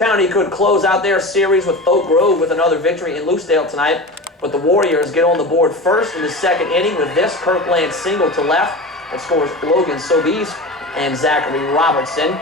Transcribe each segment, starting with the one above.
County could close out their series with Oak Grove with another victory in Lucedale tonight, but the Warriors get on the board first in the second inning with this Kirkland single to left that scores Logan Sobeys and Zachary Robertson.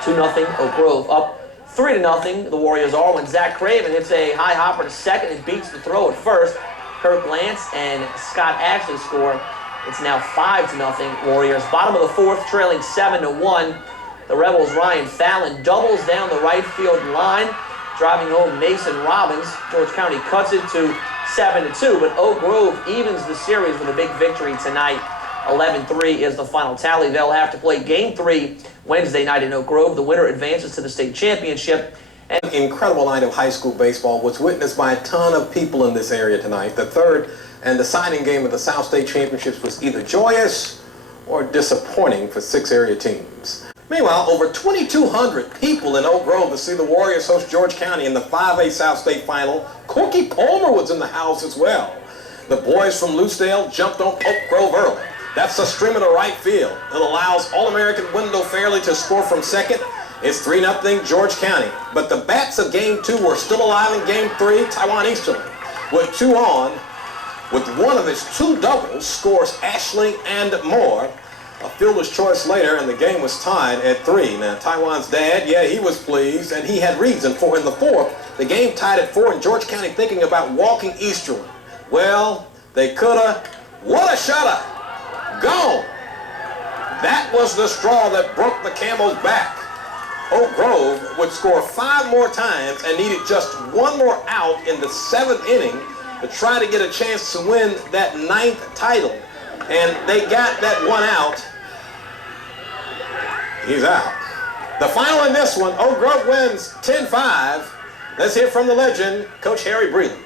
2-0 Oak Grove. Up 3-0 the Warriors are when Zach Craven hits a high hopper to second and beats the throw at first. Kirk Lance and Scott Ashley score. It's now 5-0 Warriors. Bottom of the fourth, trailing 7-1. The Rebels' Ryan Fallon doubles down the right field line, driving home Mason Robbins. George County cuts it to 7-2, but Oak Grove evens the series with a big victory tonight. 11-3 is the final tally. They'll have to play Game 3 Wednesday night in Oak Grove. The winner advances to the state championship. An incredible night of high school baseball was witnessed by a ton of people in this area tonight. The third and deciding game of the South State Championships was either joyous or disappointing for 6 area teams. Meanwhile, over 2,200 people in Oak Grove to see the Warriors host George County in the 5A South State Final. Corky Palmer was in the house as well. The boys from Lucedale jumped on Oak Grove early. That's a stream in the right field. It allows All-American Wendell Fairley to score from second. It's 3-0 George County. But the bats of Game 2 were still alive in Game 3. Taiwan Easterling, with 2 on, with one of his 2 doubles, scores Ashley and more. A fielder's choice later, and the game was tied at 3. Now, Taiwan's dad, yeah, he was pleased, and he had reason for in the fourth. The game tied at 4, and George County thinking about walking Easterling. Well, they coulda, woulda, shoulda, gone. That was the straw that broke the camel's back. Oak Grove would score 5 more times and needed just 1 more out in the 7th inning to try to get a chance to win that 9th title. And they got that 1 out. He's out. The final in this one, Oak Grove wins 10-5. Let's hear from the legend, Coach Harry Breland.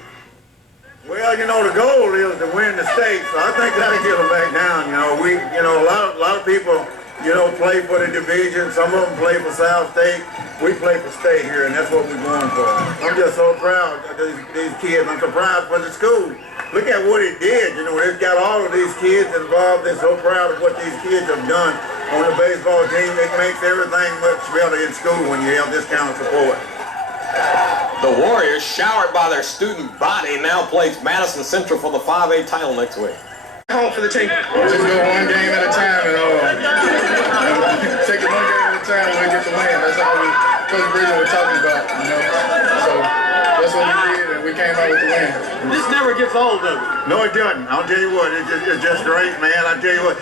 Well, the goal is to win the state, so I think that'll get them back down. A lot of people, play for the division. Some of them play for South State. We play for state here, and that's what we're going for. I'm just so proud of these kids. I'm so proud for the school. Look at what it did. It's got all of these kids involved. They're so proud of what these kids have done on the baseball team. It makes everything much better in school when you have this kind of support. The Warriors, showered by their student body, now plays Madison Central for the 5A title next week. Home for the team. Just go one game at a time and take it one game at a time and we get the win. That's all Coach Breeden was talking about, So that's what we did, and we came out with the win. This never gets old, though. No, it doesn't. I'll tell you what, it's just great, man. I'll tell you what,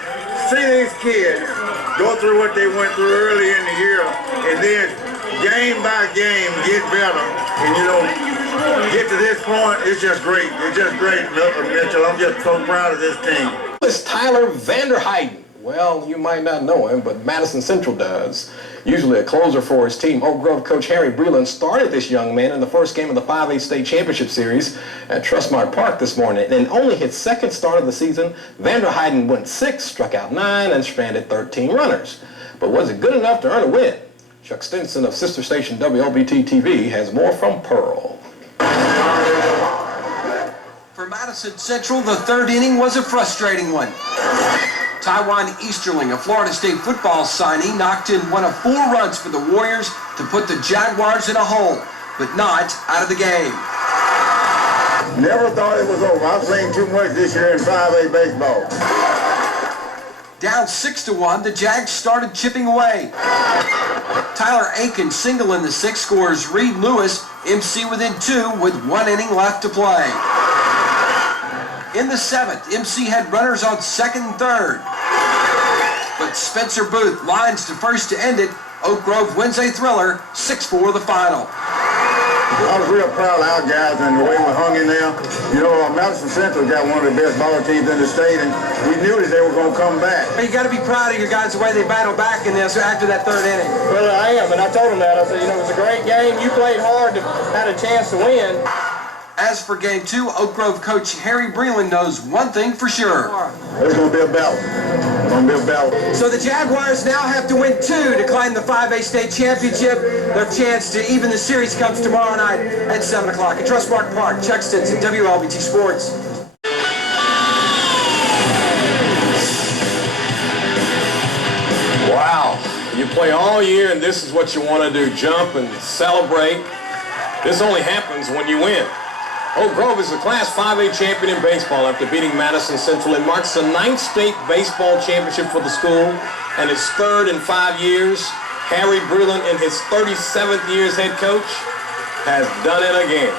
see these kids go through what they went through early in the year, and then game by game get better, and get to this point. It's just great. It's just great, Mitchell. I'm just so proud of this team. It's Tyler Vanderheiden. Well, you might not know him, but Madison Central does. Usually a closer for his team, Oak Grove coach Harry Breland started this young man in the first game of the 5A State Championship Series at Trustmark Park this morning. And only his second start of the season, Vanderheiden went 6, struck out 9, and stranded 13 runners. But was it good enough to earn a win? Chuck Stinson of sister station WLBT-TV has more from Pearl. For Madison Central, the 3rd inning was a frustrating one. Taiwan Easterling, a Florida State football signee, knocked in 1 of 4 runs for the Warriors to put the Jaguars in a hole, but not out of the game. Never thought it was over. I've seen too much this year in 5A baseball. Down 6-1, the Jags started chipping away. Tyler Aiken single in the 6th scores Reed Lewis, MC within 2 with 1 inning left to play. In the 7th, MC had runners on 2nd and 3rd. But Spencer Booth lines to first to end it. Oak Grove wins a thriller, 6-4 the final. I was real proud of our guys and the way we hung in there. Madison Central got one of the best ball teams in the state, and we knew that they were going to come back. You got to be proud of your guys the way they battled back in this after that 3rd inning. Well, I am, and I told them that. I said, it was a great game. You played hard, had a chance to win. As for Game 2, Oak Grove coach Harry Breland knows one thing for sure. There's going to be a battle. It's going to be a battle. So the Jaguars now have to win 2 to claim the 5A state championship. Their chance to even the series comes tomorrow night at 7 o'clock at Trustmark Park. Chuck Stinson, WLBT Sports. Wow. You You play all year, and this is what you want to do, jump and celebrate. This only happens when you win. Oak Grove is the Class 5A champion in baseball after beating Madison Central. It marks the 9th state baseball championship for the school and its 3rd in 5 years. Harry Breland, in his 37th year as head coach, has done it again.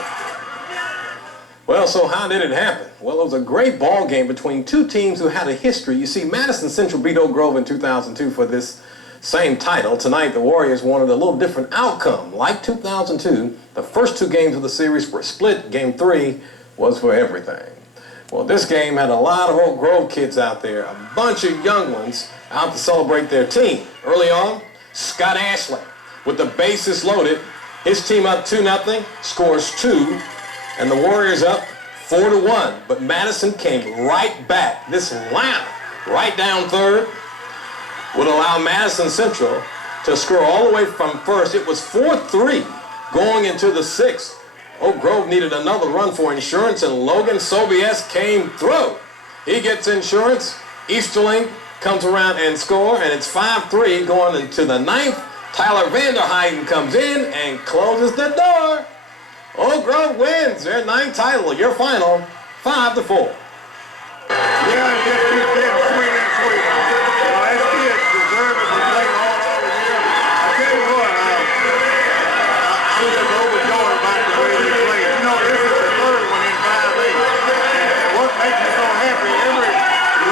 Well, so how did it happen? Well, it was a great ball game between two teams who had a history. You see, Madison Central beat Oak Grove in 2002 for this same title. Tonight, the Warriors wanted a little different outcome. Like 2002, the first 2 games of the series were split. Game 3 was for everything. Well, this game had a lot of Oak Grove kids out there, a bunch of young ones out to celebrate their team. Early on, Scott Ashley, with the bases loaded, his team up 2-0, scores 2, and the Warriors up 4-1. But Madison came right back. This lineup, right down third, would allow Madison Central to score all the way from first. It was 4-3 going into the 6th. Oak Grove needed another run for insurance, and Logan Sobies came through. He gets insurance. Easterling comes around and score, and it's 5-3 going into the 9th. Tyler Vanderheiden comes in and closes the door. Oak Grove wins their 9th title. Your final, 5-4. Yeah, just keep getting sweet and sweet. These kids deserve it. They play hard all the year. I tell you what, I'm just overjoyed about the way they play. You know, this is the 3rd one in 5A. And what makes me so happy, every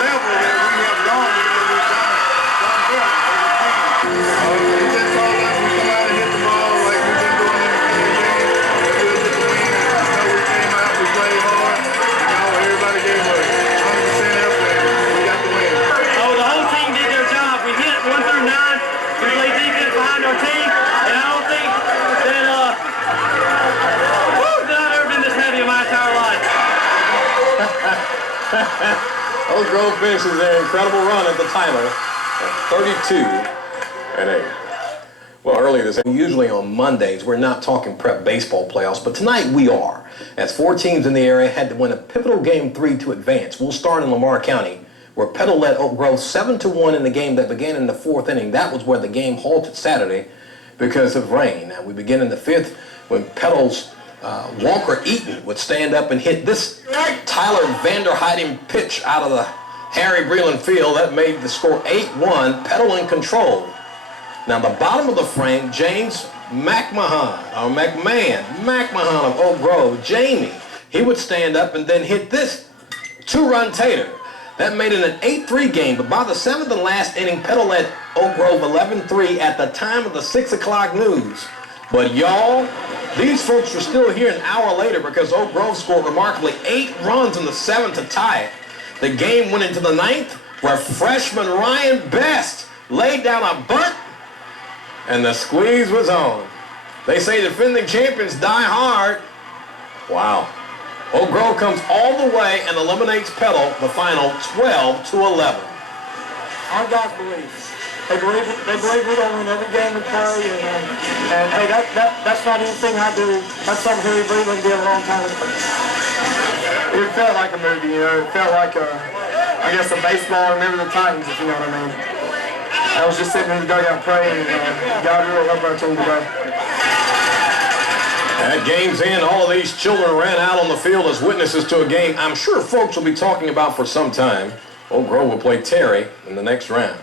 level that we have gone in, we've done well as a team. It's just all that we come out and hit the ball like we've been doing in the game. And we'll get the win. You know, we came out, we played hard. You know, everybody gave us 100% effort, and we got the win. Oh, the whole team did their job. We hit 1 through 9. We played defense behind our team, and I don't think that I've ever been this happy in my entire life. Oak Grove finishes their incredible run at the title at 32-8. Well, earlier this usually on Mondays, we're not talking prep baseball playoffs, but tonight we are, as 4 teams in the area had to win a pivotal Game 3 to advance. We'll start in Lamar County, where Petal led Oak Grove 7-1 in the game that began in the 4th inning. That was where the game halted Saturday because of rain. Now we begin in the 5th when Petal's Walker Eaton would stand up and hit this Tyler Vanderheiden pitch out of the Harry Breland field. That made the score 8-1, Petal in control. Now the bottom of the frame, James McMahon of Oak Grove, Jamie, he would stand up and then hit this 2-run tater. That made it an 8-3 game, but by the 7th and last inning, Petal led Oak Grove 11-3 at the time of the 6 o'clock news. But y'all, these folks are still here an hour later because Oak Grove scored remarkably 8 runs in the 7th to tie it. The game went into the 9th where freshman Ryan Best laid down a bunt and the squeeze was on. They say defending champions die hard. Wow. Oak Grove comes all the way and eliminates Petal, the final 12-11. Our guys believe. They believe we're going to win every game we play, and hey, that's not anything I do. That's something Harry Breland did a long time ago. It felt like a movie, you know. It felt like I guess a baseball, Remember the Titans, if you know what I mean. I was just sitting in the dugout praying, and God really helped our team today. At game's end, all of these children ran out on the field as witnesses to a game I'm sure folks will be talking about for some time. Oak Grove will play Terry in the next round.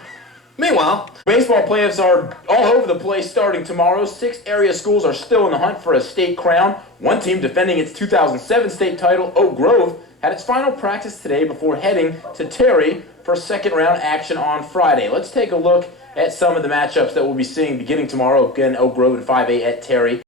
Meanwhile, baseball playoffs are all over the place starting tomorrow. 6 area schools are still in the hunt for a state crown. One team defending its 2007 state title, Oak Grove, had its final practice today before heading to Terry for second round action on Friday. Let's take a look at some of the matchups that we'll be seeing beginning tomorrow. Again, Oak Grove and 5A at Terry.